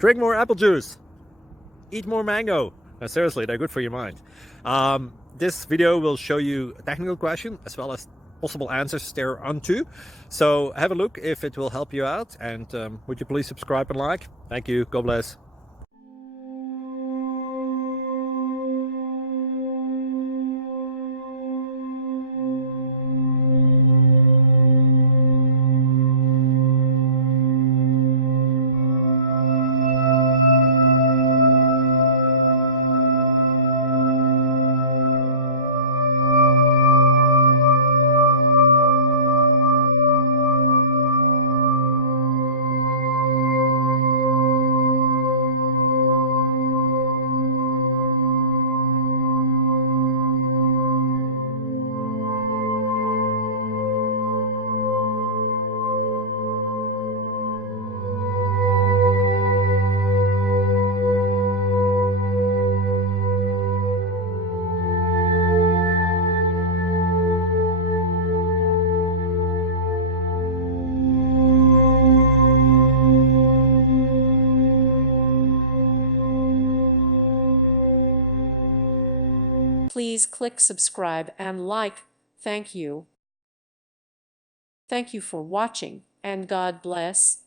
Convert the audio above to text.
Drink more apple juice. Eat more mango. Seriously, they're good for your mind. This video will show you a technical question as well as possible answers thereunto. So have a look if it will help you out, and would you please subscribe and like? Thank you. God bless. Please click subscribe and like. Thank you. Thank you for watching, and God bless.